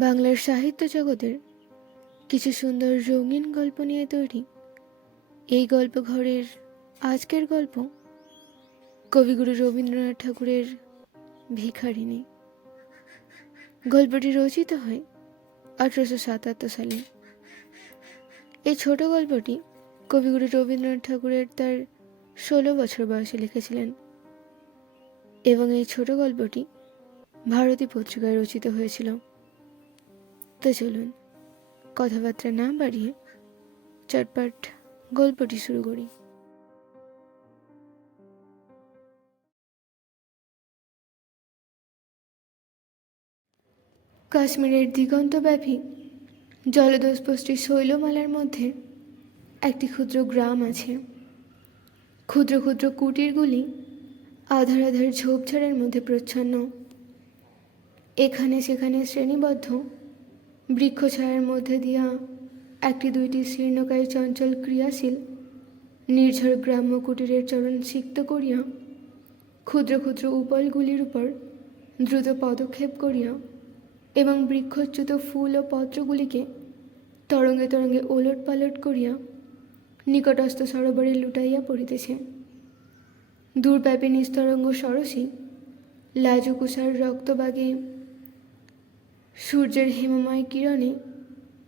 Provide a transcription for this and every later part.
বাংলার সাহিত্য জগতের কিছু সুন্দর রঙিন গল্প নিয়ে তৈরি এই গল্প ঘরের আজকের গল্প কবিগুরু রবীন্দ্রনাথ ঠাকুরের ভিখারিণী। গল্পটি রচিত হয় 1877 সালে। এই ছোট গল্পটি কবিগুরু রবীন্দ্রনাথ ঠাকুরের তার 16 বছর বয়সে লিখেছিলেন এবং এই ছোট গল্পটি ভারতী পত্রিকায় রচিত হয়েছিল। তো চলুন কথাবার্তা না বাড়িয়ে চটপট গল্পটি শুরু করি। কাশ্মীরের দিগন্তব্যাপী জলদস্পষ্টি শৈলমালার মধ্যে একটি ক্ষুদ্র গ্রাম আছে। ক্ষুদ্র ক্ষুদ্র কুটিরগুলি আধার আধার ঝোপঝাড়ের মধ্যে প্রচ্ছন্ন। এখানে সেখানে শ্রেণীবদ্ধ বৃক্ষছায়ার মধ্যে দিয়া একটি দুইটি শীর্ণকায় চঞ্চল ক্রিয়াশীল নির্ঝর গ্রাম্য কুটিরের চরণ সিক্ত করিয়া ক্ষুদ্র ক্ষুদ্র উপলগুলির উপর দ্রুত পদক্ষেপ করিয়া এবং বৃক্ষচ্যুত ফুল ও পত্রগুলিকে তরঙ্গে তরঙ্গে ওলট পালট করিয়া নিকটস্থ সরোবরে লুটাইয়া পড়িতেছে। দূরব্যাপী নিস্তরঙ্গ সরসী লাজুকুষার রক্তবাগে সূর্যের হিমময় কিরণে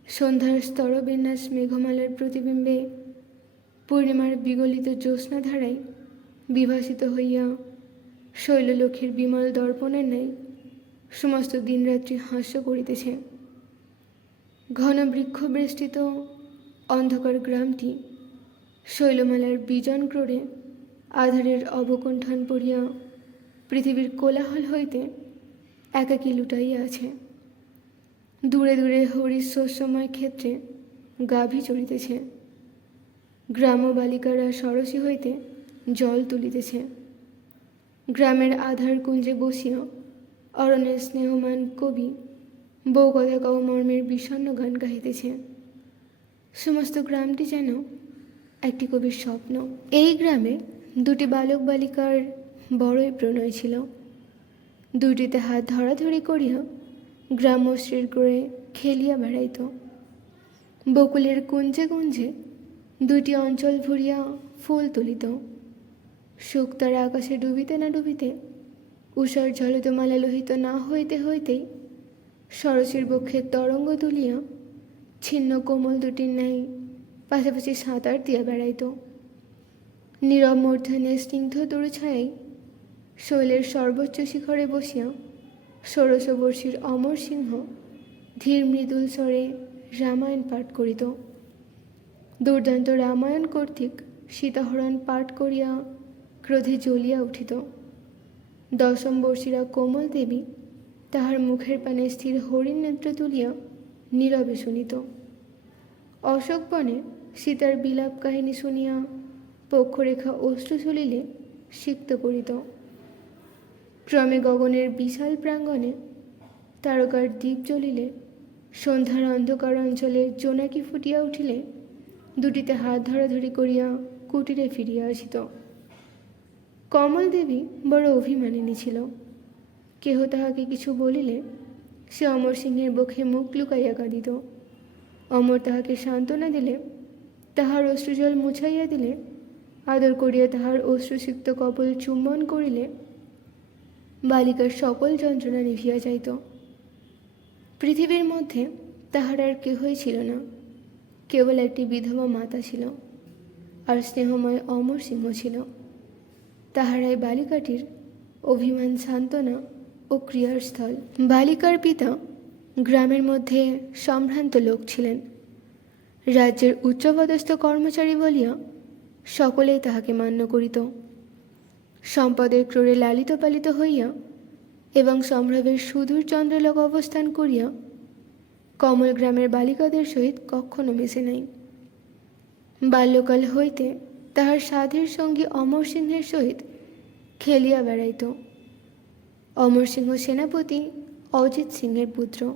সন্ধ্যার স্তরবিন্যাস মেঘমালার প্রতিবিম্বে পূর্ণিমার বিগলিত জ্যোৎস্নাধারায় বিভাসিত হইয়া শৈললক্ষ্মীর বিমল দর্পণের ন্যায় সমস্ত দিনরাত্রি হাস্য করিতেছে। ঘন বৃক্ষবেষ্টিত অন্ধকার গ্রামটি শৈলমালার বিজন ক্রোড়ে আধারের অবকুণ্ঠন পড়িয়া পৃথিবীর কোলাহল হইতে একাকী লুটাইয়া আছে। দূরে দূরে হরিশ শস্যময় ক্ষেত্রে গাভী চড়িতেছে। গ্রাম বালিকারা সরসী হইতে জল তুলিতেছে। গ্রামের আধার কুঞ্জে বসিয়া অরণ্যের স্নেহমান কবি বউ কথা কও মর্মের বিষণ্ণ গান গাহিতেছে। সমস্ত গ্রামটি যেন একটি কবির স্বপ্ন। এই গ্রামে দুটি বালক বালিকার বড়ই প্রণয় ছিল। দুইটিতে হাত ধরাধরি করিয়া গ্রামশ্রীর করে খেলিয়া বেড়াইত। বকুলের কুঞ্জে কুঞ্জে দুইটি অঞ্চল ভরিয়া ফুল তুলিত। শুকতারা আকাশে ডুবিতে না ডুবিতে উষার ঝলতমালা লোহিত না হইতে হইতেই সরসীর বক্ষে তরঙ্গ তুলিয়া ছিন্ন কোমল দুটির ন্যায় পাশাপাশি সাঁতার দিয়া বেড়াইত। নীরব মূর্ধন্যে স্নিগ্ধ তরুছায়ায় শৈলের সর্বোচ্চ শিখরে বসিয়া ষোড়শবর্ষীর অমর সিংহ ধীর মৃদুল স্বরে রামায়ণ পাঠ করিত। দুর্দান্ত রামায়ণ কর্তৃক সীতাহরণ পাঠ করিয়া ক্রোধে জ্বলিয়া উঠিত। দশম বর্ষীরা কোমল দেবী তাহার মুখের পানে স্থির হরিণ নেত্র তুলিয়া নীরবে শুনিত। অশোকবনে সীতার বিলাপ কাহিনী শুনিয়া পক্ষরেখা অশ্রু সলিলে সিক্ত করিত। ক্রমে গগনের বিশাল প্রাঙ্গণে তারকার দ্বীপ জ্বলিলে সন্ধ্যার অন্ধকার অঞ্চলে জোনাকি ফুটিয়া উঠিলে দুটিতে হাত ধরাধরি করিয়া কুটিরে ফিরিয়া আসিত। কমল দেবী বড় অভিমানিনী ছিল। কেহ তাহাকে কিছু বলিলে সে অমর সিংহের বক্ষে মুখ লুকাইয়া কাঁদিত। অমর তাহাকে সান্ত্বনা দিলে, তাহার অশ্রুজল মুছাইয়া দিলে, আদর করিয়া তাহার অশ্রুসিক্ত কপল চুম্বন করিলে বালিকার সকল যন্ত্রণা নিভিয়া যাইত। পৃথিবীর মধ্যে তাহার আর কেহই ছিল না। কেবল একটি বিধবা মাতা ছিল আর স্নেহময় অমর সিংহ ছিল। তাহারাই বালিকাটির অভিমান, সান্ত্বনা ও ক্রিয়ার স্থল। বালিকার পিতা গ্রামের মধ্যে সম্ভ্রান্ত লোক ছিলেন। রাজ্যের উচ্চপদস্থ কর্মচারী বলিয়া সকলেই তাহাকে মান্য করিত। সম্পদের ক্রোড়ে লালিত পালিত হইয়া এবং সম্ভ্রমের সুদূর চন্দ্রলোক অবস্থান করিয়া কমল গ্রামের বালিকাদের সহিত কখনো মেশে নাই। বাল্যকাল হইতে তাহার সাধের সঙ্গী অমর সিংহের সহিত খেলিয়া বেড়াইত। অমর সিংহ সেনাপতি অজিত সিংহের পুত্র।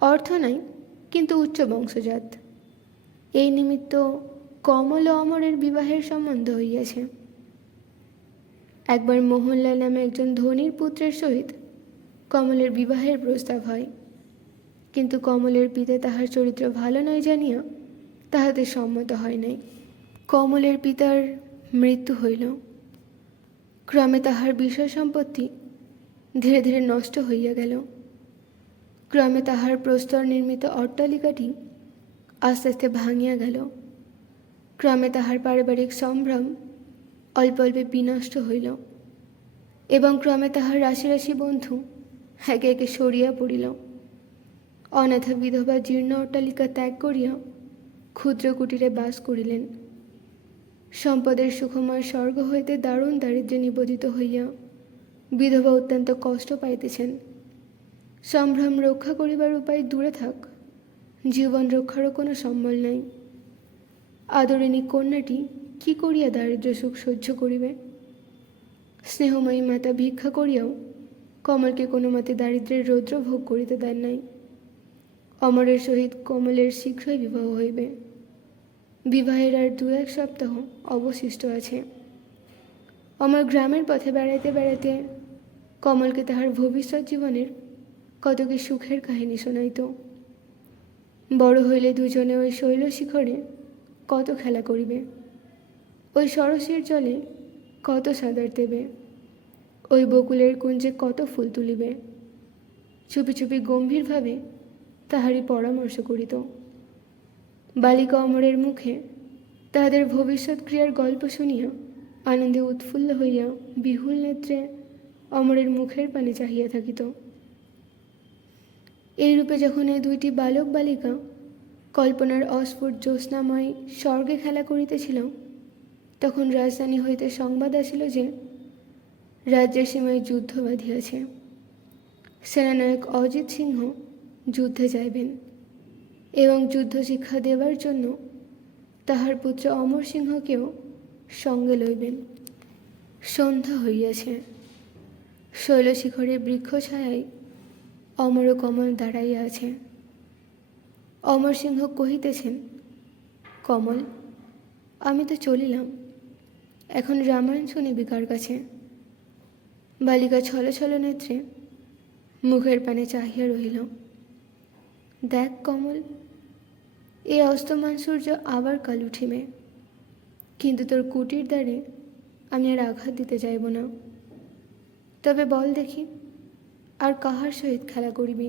অর্থ নাই, কিন্তু উচ্চ বংশজাত। এই নিমিত্ত কমল ও অমরের বিবাহের সম্বন্ধ হইয়াছে। একবার মোহনলাল নামে একজন ধনীর পুত্রের সহিত কমলের বিবাহের প্রস্তাব হয়। কিন্তু কমলের পিতা তাহার চরিত্র ভালো নয় জানিয়া তাহাতে সম্মত হয় নাই। কমলের পিতার মৃত্যু হইল। ক্রমে তাহার বিষয় সম্পত্তি ধীরে ধীরে নষ্ট হইয়া গেল। ক্রমে তাহার প্রস্তর নির্মিত অট্টালিকাটি আস্তে আস্তে ভাঙিয়া গেল। ক্রমে তাহার পারিবারিক সম্ভ্রম অল্প অল্পে বিনষ্ট হইল এবং ক্রমে তাহার রাশি রাশি বন্ধু একে একে সরিয়া পড়িল। অনাথা বিধবা জীর্ণ অট্টালিকা ত্যাগ করিয়া ক্ষুদ্র কুটিরে বাস করিলেন। সম্পদের সুখময় স্বর্গ হইতে দারুণ দারিদ্র্যে নিবেদিত হইয়া বিধবা অত্যন্ত কষ্ট পাইতেছেন। সম্ভ্রম রক্ষা করিবার উপায় দূরে থাক, জীবন রক্ষারও কোনো সম্বল নাই। আদরিণী কন্যাটি কি করিয়া দারিদ্র্য সুখ সহ্য করিবে? স্নেহময়ী মাতা ভিক্ষা করিয়াও কমলকে কোনো মতে দারিদ্র্যের রৌদ্র ভোগ করিতে দেন নাই। অমরের সহিত কমলের শীঘ্রই বিবাহ হইবে। বিবাহের আর 2-1 সপ্তাহ অবশিষ্ট আছে। অমর গ্রামের পথে বেড়াইতে বেড়াইতে কমলকে তাহার ভবিষ্যৎ জীবনের কত কি সুখের কাহিনী শোনাইত। বড় হইলে দুজনে ওই শৈল শিখরে কত খেলা করিবে, ওই সরসের জলে কত সাঁতার দেবে, ওই বকুলের কুঞ্জে কত ফুল তুলিবে। চুপি চুপি গম্ভীরভাবে তাহারই পরামর্শ করিত। বালিকা অমরের মুখে তাহাদের ভবিষ্যৎ ক্রিয়ার গল্প শুনিয়া আনন্দে উৎফুল্ল হইয়া বিহুল নেত্রে অমরের মুখের পানে চাহিয়া থাকিত। এইরূপে যখন এই 2টি বালক বালিকা কল্পনার অস্ফুট জ্যোৎস্নাময় স্বর্গে খেলা করিতেছিল, তখন রাজধানী হইতে সংবাদ আসিল যে রাজ্যের সীমায় যুদ্ধ বাঁধিয়াছে। সেনানায়ক অজিত সিংহ যুদ্ধে যাইবেন এবং যুদ্ধ শিক্ষা দেবার জন্য তাহার পুত্র অমর সিংহকেও সঙ্গে লইবেন। সন্ধ্যা হইয়াছে। শৈলশিখরের বৃক্ষ ছায়ায় অমর ও কমল দাঁড়াইয়া আছে। অমর সিংহ কহিতেছেন, কমল, আমি তো চলিলাম, এখন রামায়ণ শুনিবি কার কাছে? বালিকা ছল ছল নেত্রে মুখের পানে চাহিয়া রহিল। দেখ কমল, এই অস্তমান সূর্য আবার কাল উঠিবে, কিন্তু তোর কুটির দ্বারে আমি আর আঘাত দিতে যাইব না। তবে বল দেখি, আর কাহার সহিত খেলা করিবি?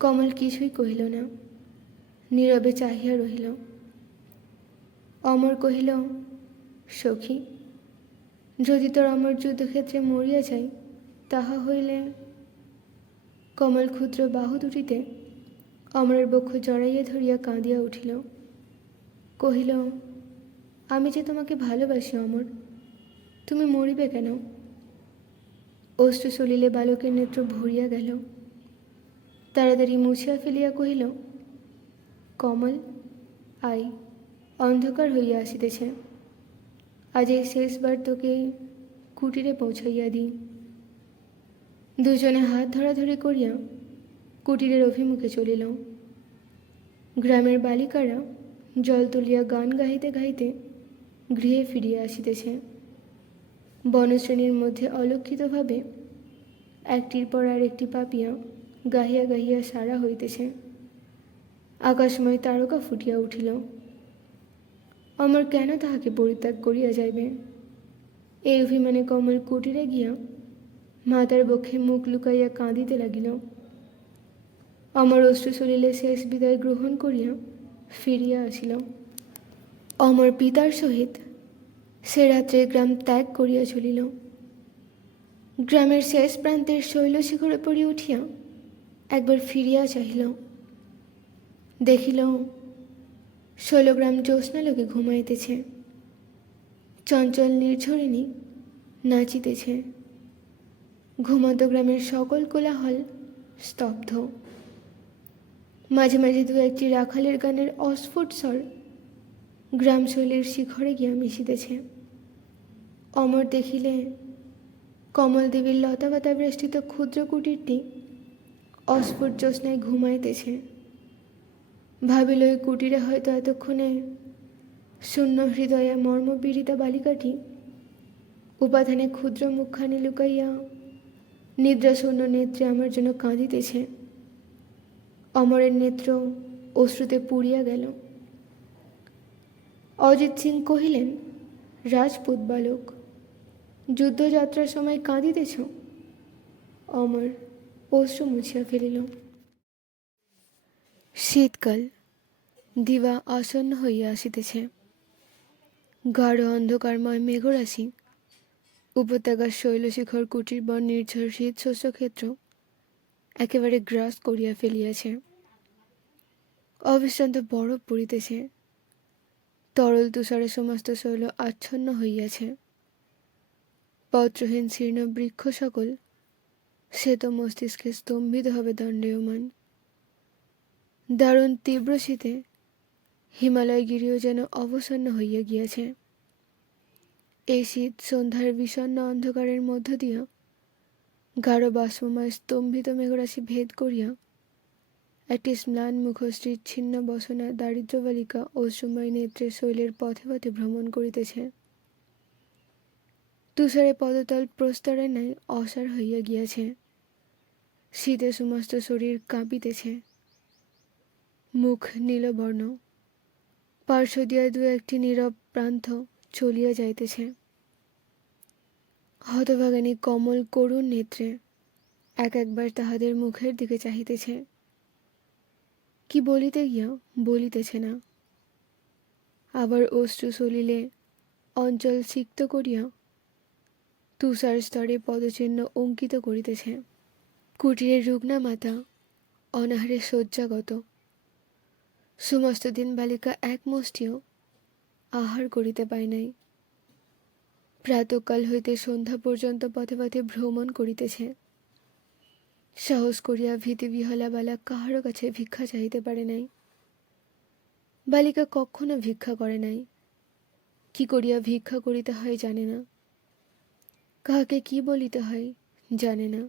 কমল কিছুই কহিল না, নীরবে চাহিয়া রহিল। অমর কহিল, সখী, যদি তোর অমর যুদ্ধক্ষেত্রে মরিয়া যাই তাহা হইলে। কমল ক্ষুদ্র বাহু দুটিতে অমরের বক্ষ জড়াইয়া ধরিয়া কাঁদিয়া উঠিল। কহিল, আমি যে তোমাকে ভালোবাসি অমর, তুমি মরিবে কেন? অশ্রু সলিলে বালকের নেত্র ভরিয়া গেল। তাড়াতাড়ি মুছিয়া ফেলিয়া কহিল, কমল, আয়, অন্ধকার হইয়া আসিতেছে, আজ এই শেষবার তোকে কুটিরে পৌঁছাইয়া দিই। দুজনে হাত ধরাধরি করিয়া কুটিরের অভিমুখে চলিল। গ্রামের বালিকারা জল তুলিয়া গান গাহিতে গাহিতে গৃহে ফিরিয়া আসিতেছে। বনশ্রেণীর মধ্যে অলক্ষিতভাবে একটির পর আর একটি পাপিয়া গাহিয়া গাহিয়া সারা হইতেছে। আকাশময় তারকা ফুটিয়া উঠিল। অমর কেন তাহাকে পরিত্যাগ করিয়া যাইবে? এই অভিমানে কমল কুটিরে গিয়া মাতার বক্ষে মুখ লুকাইয়া কাঁদিতে লাগিল। অমর অশ্রু সলিলে শেষ বিদায় গ্রহণ করিয়া ফিরিয়া আসিল। অমর পিতার সহিত সে রাত্রে গ্রাম ত্যাগ করিয়া চলিল। গ্রামের শেষ প্রান্তের শৈলশিখরে পড়ি উঠিয়া একবার ফিরিয়া চাহিল। দেখিল শৈলগ্রাম জ্যোৎস্নালোকে ঘুমাইতেছে। চঞ্চল নির্ঝরিণী নাচিতেছে। ঘুমন্ত গ্রামের সকল কোলাহল স্তব্ধ। মাঝে মাঝে 2-1টি রাখালের গানের অস্ফুট স্বর গ্রাম শৈলের শিখরে গিয়া মিশিতেছে। অমর দেখিলে কমল দেবীর লতাপাতা বেষ্টিত ক্ষুদ্র কুটিরটি অস্ফুট জ্যোৎস্নায় ঘুমাইতেছে। ভাবিল ওই কুটিরে হয়তো এতক্ষণে শূন্য হৃদয়া মর্মপীড়িতা বালিকাটি উপাধানে ক্ষুদ্র মুখখানি লুকাইয়া নিদ্রাশূন্য নেত্রে আমার জন্য কাঁদিতেছে। অমরের নেত্র অশ্রুতে পুড়িয়া গেল। অজিত সিং কহিলেন, রাজপুত বালক, যুদ্ধযাত্রার সময় কাঁদিতেছ? অমর অশ্রু মুছিয়া ফেলিল। শীতকাল, দিবা আসন্ন হইয়া আসিতেছে। গাঢ় অন্ধকারময় মেঘরাশি উপত্যকার শৈলশিখর কুটির বন নির্ঝর শীত শস্যক্ষেত্র একেবারে গ্রাস করিয়া ফেলিয়াছে। অবিশ্রান্ত বরফ পড়িতেছে। তরল তুষারে সমস্ত শৈল আচ্ছন্ন হইয়াছে। পত্রহীন শীর্ণ বৃক্ষ সকল শ্বেত মস্তিষ্কে স্তম্ভিতভাবে দণ্ডায়মান। দারুণ তীব্র শীতে হিমালয়গিরিও যেন অবসন্ন হইয়া গিয়াছে। এই শীত সন্ধ্যার বিষণ্ণ অন্ধকারের মধ্য দিয়া গাঢ় বাষ্পময় স্তম্ভিত মেঘরাশি ভেদ করিয়া একটি ম্লান মুখশ্রী ছিন্ন বসনা দারিদ্র বালিকা অশ্রুময় নেত্রে শৈলের পথে পথে ভ্রমণ করিতেছে। তুষারে পদতল প্রস্তরের ন্যায় অসার হইয়া গিয়াছে। শীতে সমস্ত শরীর কাঁপিতেছে। মুখ নীলবর্ণ। পার্শ্ব দিয়া দু একটি নীরব প্রান্ত চলিয়া যাইতেছে। হতভাগিনী কমল করুণ নেত্রে একবার তাহাদের মুখের দিকে চাহিতেছে। কি বলিতে গিয়া বলিতেছে না। আবার অশ্রু সলিলে অঞ্চল সিক্ত করিয়া তুষার স্তরে পদচিহ্ন অঙ্কিত করিতেছে। কুটিরের রুগ্না মাতা অনাহারে শয্যাগত। সমস্ত দিন বালিকা এক মুষ্টিও আহার করিতে পায় নাই। প্রাতঃকাল হইতে সন্ধ্যা পর্যন্ত পথে পথে ভ্রমণ করিতেছে। সাহস করিয়া ভীতিবিহলা বালা কাহারও কাছে ভিক্ষা চাহিতে পারে নাই। বালিকা কখনো ভিক্ষা করে নাই। কি করিয়া ভিক্ষা করিতে হয় জানে না। কাহাকে কি বলিতে হয় জানে না।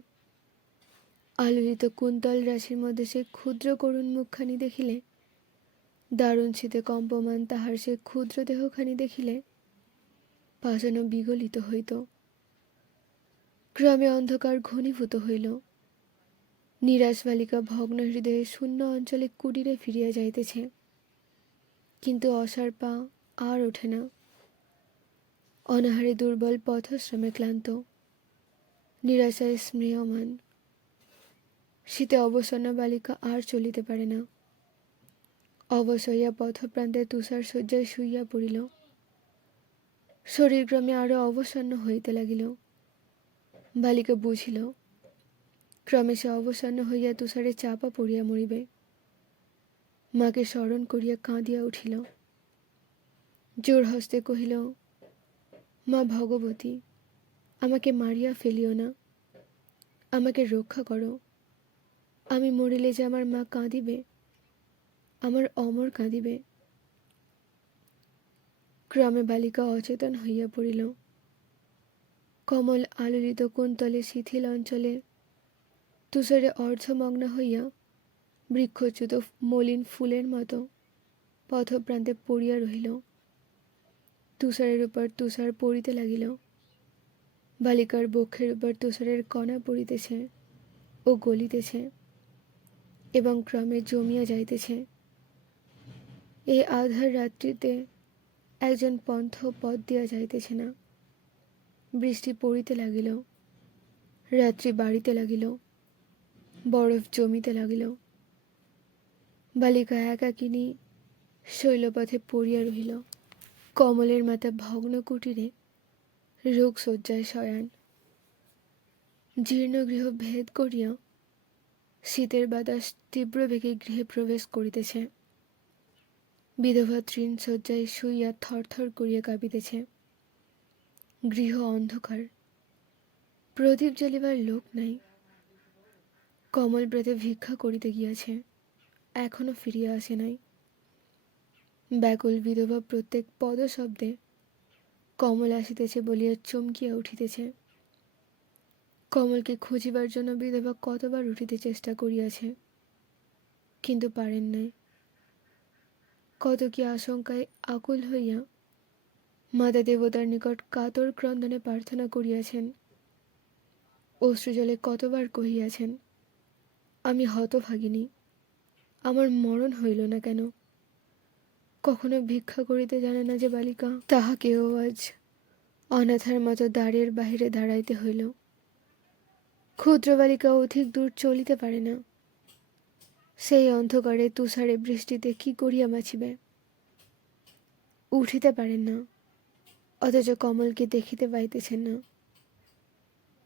আলোড়িত কুন্তল রাশির মধ্যে সে ক্ষুদ্র করুণ মুখখানি দেখিলে, দারুণ শীতে কম্পমান তাহার সে ক্ষুদ্র দেহখানি দেখিলে পা যেন বিগলিত হইত। ক্রমে অন্ধকার ঘনীভূত হইল। নিরাশ বালিকা ভগ্ন হৃদয়ে শূন্য অঞ্চলে কুটিরে ফিরিয়া যাইতেছে। কিন্তু অসার পা আর ওঠে না। অনাহারে দুর্বল, পথশ্রমে ক্লান্ত, নিরাশায় স্মৃয়মান। শীতে অবসন্ন বালিকা আর চলিতে পারে না। অবশ হইয়া পথপ্রান্তে তুষার শয্যায় শুইয়া পড়িল। শরীর ক্রমে আরো অবসন্ন হইতে লাগিল। বালিকা বুঝিল ক্রমে সে অবসন্ন হইয়া তুষারে চাপা পড়িয়া মরিবে। মাকে স্মরণ করিয়া কাঁদিয়া উঠিল। জোর হস্তে কহিল, মা ভগবতী, আমাকে মারিয়া ফেলিও না, আমাকে রক্ষা করো। আমি মরিলে যে আমার মা কাঁদিবে, আমার অমর কাঁদিবে। ক্রমে বালিকা অচেতন হইয়া পড়িল। কমল আলোড়িত কুন্তলে শিথিল অঞ্চলে তুষারে অর্ধমগ্ন হইয়া বৃক্ষচ্যুত মলিন ফুলের মতো পথপ্রান্তে পড়িয়া রহিল। তুষারের উপর তুষার পড়িতে লাগিল। বালিকার বক্ষের উপর তুষারের কণা পড়িতেছে ও গলিতেছে এবং ক্রমে জমিয়া যাইতেছে। এই আধার রাত্রিতে একজন পন্থ পথ দিয়া যাইতেছে না। বৃষ্টি পড়িতে লাগিল। রাত্রি বাড়িতে লাগিল। বরফ জমিতে লাগিল। বালিকা একাকিনী শৈলপথে পড়িয়া রহিল। কমলের মাতা ভগ্ন কুটিরে রোগ শয্যায় শয়ান। জীর্ণ গৃহ ভেদ করিয়া শীতের বাতাস তীব্র বেগে গৃহে প্রবেশ করিতেছে। বিধবা তৃণ শয্যায় শুইয়া থরথর করিয়া কাঁপিতেছে। গৃহ অন্ধকার। প্রদীপ জ্বালিবার লোক নাই। কমল ব্রতে ভিক্ষা করিতে গিয়াছে, এখনো ফিরিয়া আসে নাই। ব্যাকুল বিধবা প্রত্যেক পদশব্দে কমল আসিতেছে বলিয়া চমকিয়া উঠিতেছে। কমলকে খুঁজিবার জন্য বিধবা কতবার উঠিতে চেষ্টা করিয়াছে, কিন্তু পারেন নাই। কত কি আশঙ্কায় আকুল হইয়া মাতা দেবতার নিকট কাতর ক্রন্দনে প্রার্থনা করিয়াছেন। অশ্রুজলে কতবার কহিয়াছেন, আমি হতভাগিনী, আমার মরণ হইল না কেন? কখনো ভিক্ষা করিতে জানে না যে বালিকা, তাহাকেও আজ অনাথার মতো দ্বারের বাহিরে দাঁড়াইতে হইল। ক্ষুদ্র বালিকা অধিক দূর চলিতে পারে না। সেই অন্ধকারে তুষারে বৃষ্টিতে কি করিয়া বাঁচিবে? উঠিতে পারেন না, অথচ কমলকে দেখিতে পাইতেছেন না।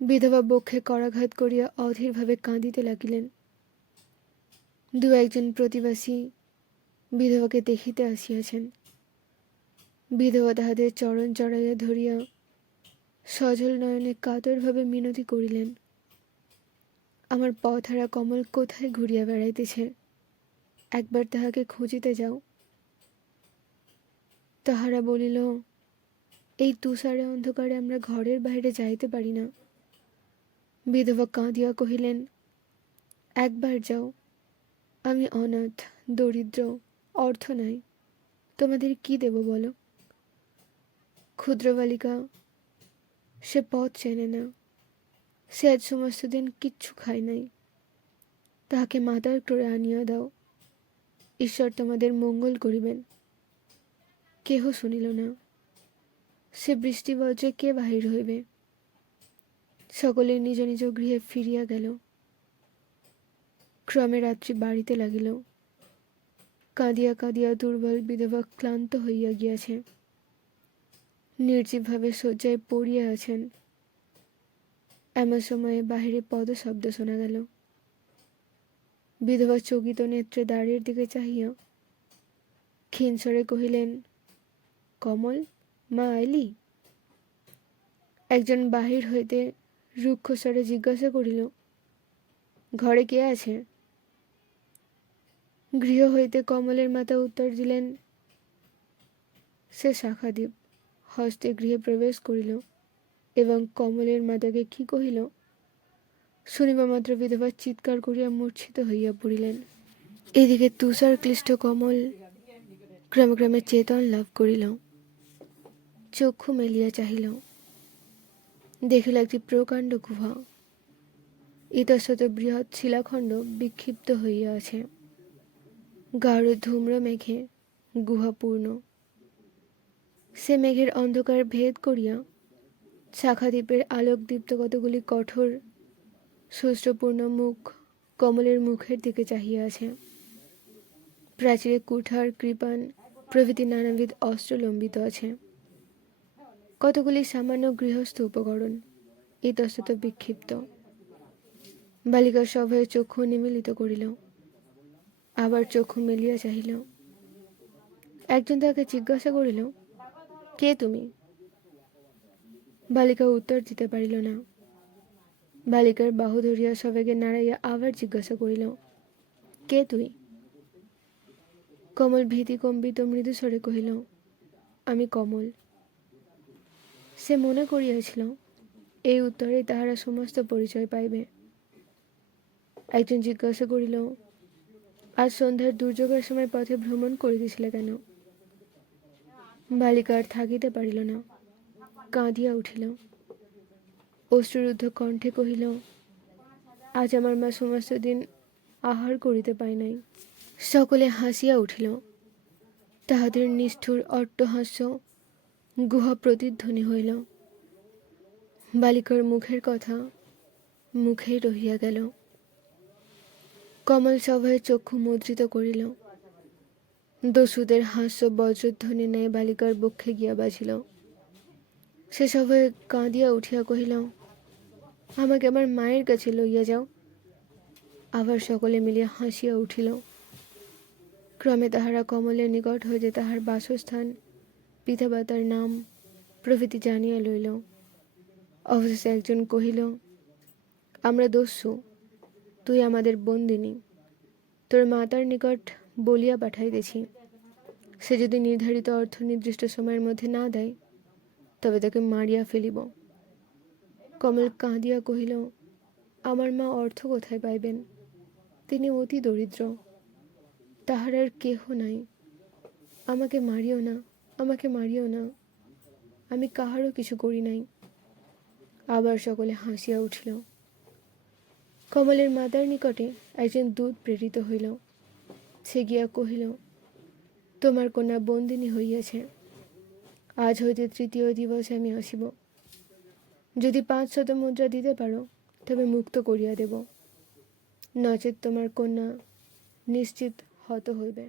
বিধবা বক্ষে করাঘাত করিয়া অধীরভাবে কাঁদিতে লাগিলেন। দু একজন প্রতিবাসী বিধবাকে দেখিতে আসিয়াছেন। বিধবা তাহাদের চরণ চড়াইয়া ধরিয়া সজল নয়নে কাতরভাবে মিনতি করিলেন, আমার পথহারা কমল কোথায় ঘুরিয়া বেড়াইতেছে, একবার তাহাকে খুঁজিতে যাও। তাহারা বলিল, এই তুষারে অন্ধকারে আমরা ঘরের বাইরে যাইতে পারি না। বিধবা কাঁদিয়া কহিলেন, একবার যাও, আমি অনাথ, দরিদ্র, অর্থ নাই, তোমাদের কি দেব বলো? ক্ষুদ্র বালিকা, সে পথ চেনে না, সে আজ সমস্ত দিন কিচ্ছু খায় নাই, তাহাকে মাতার ক্রোড়ে আনিয়া দাও, ঈশ্বর তোমাদের মঙ্গল করিবেন। কেহ শুনিল না। সে বৃষ্টি বজ্রে কে বাহির হইবে? সকলে নিজ নিজ গৃহে ফিরিয়া গেল। ক্রমে রাত্রি বাড়িতে লাগিল। কাঁদিয়া কাঁদিয়া দুর্বল বিধবা ক্লান্ত হইয়া গিয়াছে। নির্জীবভাবে শয্যায় পড়িয়া আছেন। এমন সময়ে বাহিরে পদশব্দ শোনা গেল। বিধবা চকিত নেত্রে দ্বারের দিকে চাহিয়া ক্ষীণস্বরে কহিলেন, কমল, মা আইলি? একজন বাহির হইতে রুক্ষস্বরে জিজ্ঞাসা করিল, ঘরে কে আছে? গৃহ হইতে কমলের মাতা উত্তর দিলেন, সে শাখাদীপ। হস্তে গৃহে প্রবেশ করিল এবং কমলের মাতাকে কি কহিল শুনিবা মাত্র বিধবা চিৎকার করিয়া মূর্ছিত হইয়া পড়িলেন। এদিকে তুষার ক্লিষ্ট কমল ক্রমে ক্রমে চেতন লাভ করিল। চক্ষু মেলিয়া চাহিল, দেখিল একটি প্রকাণ্ড গুহা। ইতস্তত বৃহৎ শিলাখণ্ড বিক্ষিপ্ত হইয়া আছে। গাঢ় ধূম্র মেঘে গুহা পূর্ণ। সে মেঘের অন্ধকার ভেদ করিয়া শাখাদ্বীপের আলোকদীপ্ত কতগুলি কঠোর শুষ্কপূর্ণ মুখ কমলের মুখের দিকে চাহিয়া আছে। প্রাচীরে কুঠার, কৃপাণ প্রভৃতি নানাবিধ অস্ত্র লম্বিত আছে। কতগুলি সামান্য গৃহস্থ উপকরণ ইতস্তত বিক্ষিপ্ত। বালিকা সভয়ে চক্ষু নিমীলিত করিল, আবার চক্ষু মেলিয়া চাহিল। একজন তাকে জিজ্ঞাসা করিল, কে তুমি? বালিকা উত্তর দিতে পারিল না। বালিকার বাহু ধরিয়া সবেগে নাড়াইয়া আবার জিজ্ঞাসা করিল, কে তুই? কমল ভীতিকম্পিত মৃদুস্বরে কহিল, আমি কমল। সে মনে করিয়াছিল এই উত্তরে তাহারা সমস্ত পরিচয় পাইবে। একজন জিজ্ঞাসা করিল, আজ সন্ধ্যার দুর্যোগের সময় পথে ভ্রমণ করিতেছিলে কেন? বালিকা আর থাকিতে পারিল না, কাঁদিয়া উঠিল। অশ্রুরুদ্ধ কণ্ঠে কহিল, আজ আমার মা সমস্ত দিন আহার করিতে পায় নাই। সকলে হাসিয়া উঠিল। তাহাদের নিষ্ঠুর অট্টহাস্য গুহা প্রতিধ্বনি হইল। বালিকার মুখের কথা মুখেই রহিয়া গেল। কমল সভয়ে চক্ষু মুদ্রিত করিল। দস্যুদের হাস্য বজ্রধ্বনি ন্যায় বালিকার বক্ষে গিয়া বাজিল। সে সভয়ে কাঁদিয়া উঠিয়া কহিল, আমাকে আমার মায়ের কাছে লইয়া যাও। আবার সকলে মিলিয়া হাসিয়া উঠিল। ক্রমে তাহারা কমলের নিকট হইতে তাহার বাসস্থান, পিতামাতার নাম প্রভৃতি জানিয়া লইল। অবশেষে একজন কহিল, আমরা দস্যু, তুই আমাদের বন্দিনী। তোর মাতার নিকট বলিয়া পাঠাইতেছি, সে যদি নির্ধারিত অর্থ নির্দিষ্ট সময়ের মধ্যে না দেয় তবে তাকে মারিয়া ফেলিব। কমল কাঁদিয়া কহিল, আমার মা অর্থ কোথায় পাইবেন? তিনি অতি দরিদ্র, তাহার আর কেহ নাই। আমাকে মারিও না, আমাকে মারিও না, আমি কাহারও কিছু করি নাই। আবার সকলে হাসিয়া উঠিল। কমলের মাতার নিকটে একজন দূত প্রেরিত হইল। সে গিয়া কহিল, তোমার কন্যা বন্দিনী হইয়াছে, আজ হইতে 3য় দিবসে আমি আসিব। যদি 500 মুদ্রা দিতে পারো তবে মুক্ত করিয়া দেব, নচেত তোমার কন্যা নিশ্চিত হত হইবে।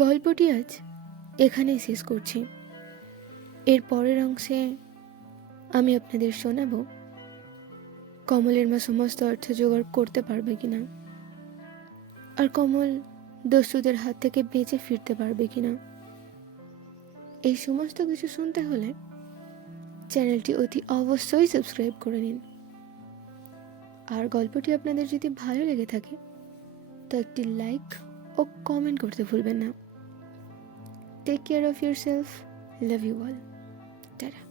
গল্পটি আজ এখানেই শেষ করছি। এর পরের অংশে আমি আপনাদের শোনাব কমলের মা সমস্ত অর্থ জোগাড় করতে পারবে কিনা, আর কমল দস্যুদের হাত থেকে বেঁচে ফিরতে পারবে কিনা। এই সমস্ত কিছু শুনতে হলে চ্যানেলটি অতি অবশ্যই সাবস্ক্রাইব করে নিন। আর গল্পটি আপনাদের যদি ভালো লেগে থাকে তো একটি লাইক ও কমেন্ট করতে ভুলবেন না। Take care of yourself, love you all, tata.